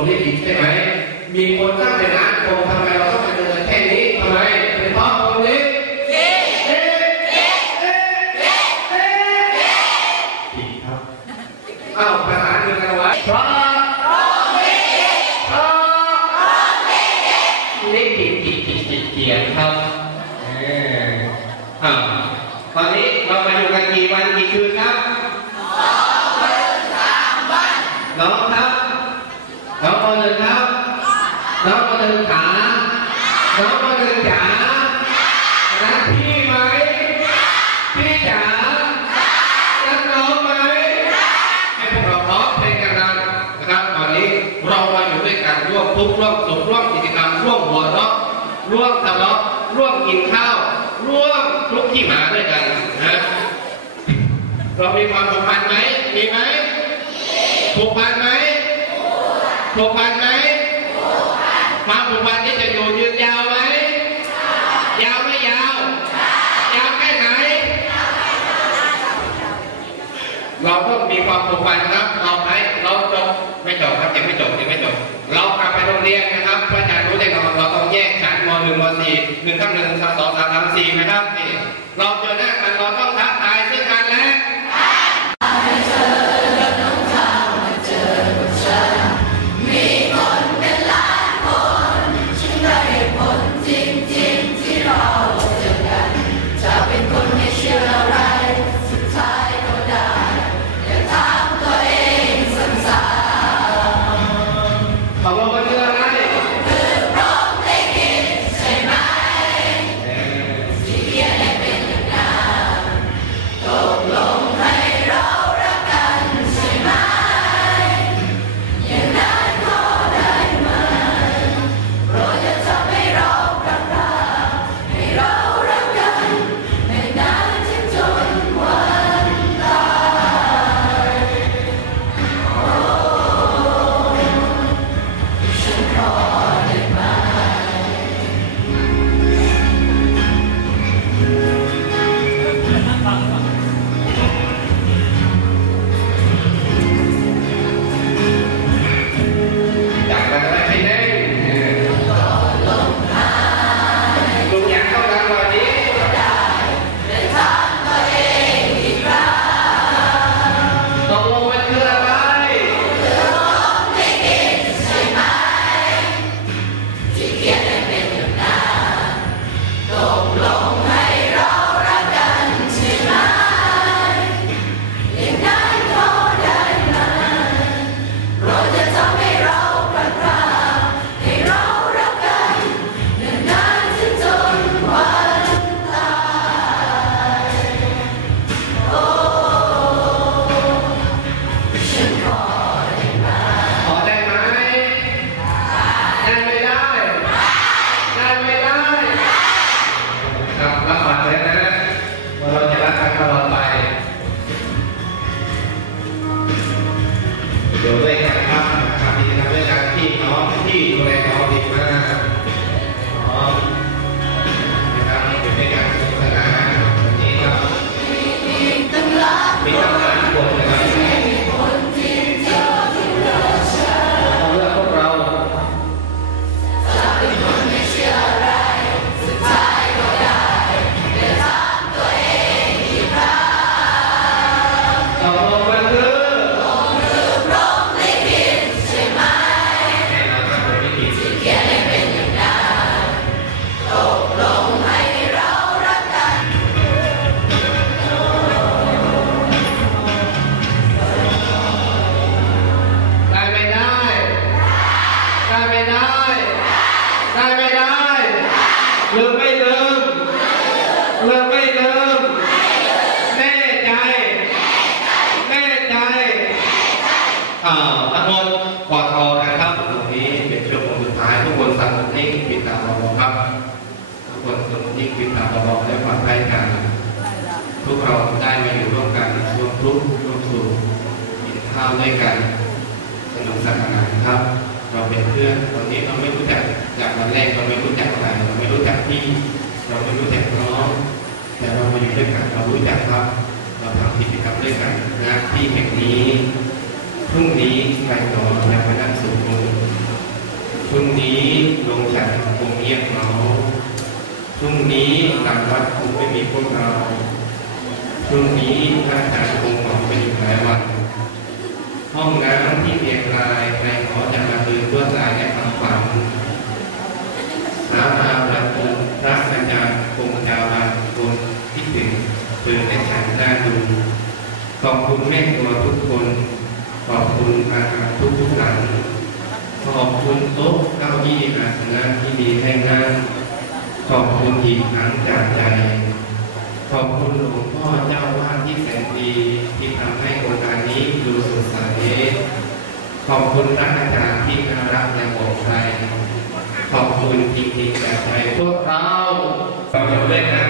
งที่ผิดใช่ไหม มีคนตั้งแต่นล้านคงทำ น้องคนหนึ่งขาน้องคนหนึ่งจ๋ารักพี่ไหมพี่จ๋ารักน้องไหมให้พวกเราร้องเพลงกันนะครับตอนนี้เรามาอยู่ด้วยกันร่วมทุกข์ร่วมสุขร่วมกิจกรรมร่วมหัวเราะร่วมทะเลาะร่วมกินข้าวร่วมทุกข์ที่หมาด้วยกันนะเรามีความผูกพันไหมมีไหมผูกพันไหมผูกพันไหมความผูกพันที่จะอยู่ยืนยาวไหม ยาวไม่ยาว ยาวแค่ไหน เรา ต้องมีความผูกพันครับเราให้เราจบไม่จบครับยังไม่จบยังไม่จบ เรากลับไปโรงเรียนนะครับพระอาจารย์รู้ได้ครับเราต้องแยกชั้นมหนึ่งมสี่หนึ่งทับหนึ่งทับสองสามทับสี่นะครับนี่เราเจอหน้ากันเราต้อง อ่าทั้งหมดกอดคอนะครับตรงนี้เป็นช่วงของสุดท้ายทุกคนสั่งนิ่งปิดตาเบาครับทุกคนสงบนิ่งปิดตาเบาและปลอดภัยกันทุกเราได้มาอยู่ร่วมกันร่วมทุกข์ร่วมสุขกินข้าวด้วยกันสนุกสนานครับ เราเป็นเพื่อนตอนนี้เราไม่รู้จักจากวันแรกเราไม่รู้จักอะไรเราไม่รู้จักพี่เราไม่รู้จักน้องแต่เรามาอยู่ด้วยกันเรารู้จักครับ เราทำกิจกรรมด้วยกันนะที่แห่งนี้ พรุ่งนี้ไปต่อยังมานั่งสูบบุหรี่พรุ่งนี้ลงฉันคงเงียบเหงาพรุ่งนี้หลังวัดคงไม่มีพวกเราพรุ่งนี้พระอาจารย์คงหมองไปอยู่หลายวัน ห้องน้ำที่เรียงรายในหอจะมาคืนลวดลายและคำฝันสาราประตูพระอาจารย์คงจะบางคนที่ถึงเพื่อให้ฉันได้ดูขอบคุณแม่ครัวทุกคน ขอบคุณอาหารทุกทุกๆหลังขอบคุณโต๊ะเก้าอี้อาสนะที่ดีให้นั่งขอบคุณอีกครั้งจากใจ ขอบคุณหลวงพ่อเจ้าวาดที่แสนดีที่ทำให้โครงการนี้ดูสดใสขอบคุณพระอาจารย์ที่น่ารักและบอกใครขอบคุณจริงๆจากใจพวกเราเราจะด้วยนะ